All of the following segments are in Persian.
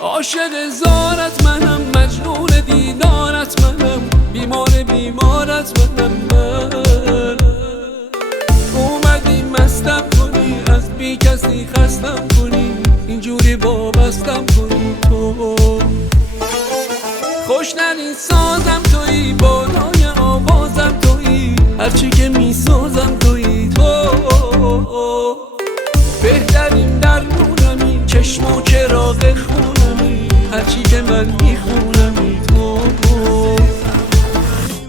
عاشق زارت منم، مجنون دیدارت منم، بیمارت منم من. اومدی مستم کنی، از بی کسی خستم کنی، اینجوری وابستم کنی تو. خوشنرین سازم تویی، بالای آوازم تویی، هرچی که میسازم تویی تو. بهترین درمونمی، چشم و چراغ خونمی، هرچی که من میخونمی تو.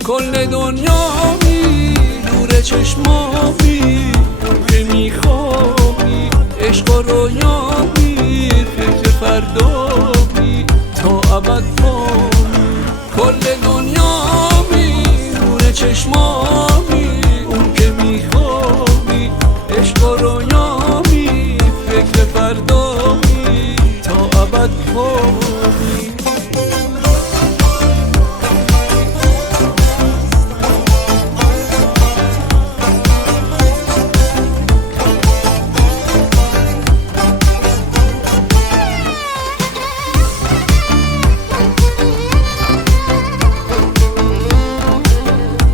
کل دنیامی، نور چشمامی، که میخوابی عشق و رویامی، فکر فردامی تا ابد مامی. کل دنیامی، نور چشمامی، اون که میخوابی عشق و رویامی، فکر فردامی تا ابد مامی.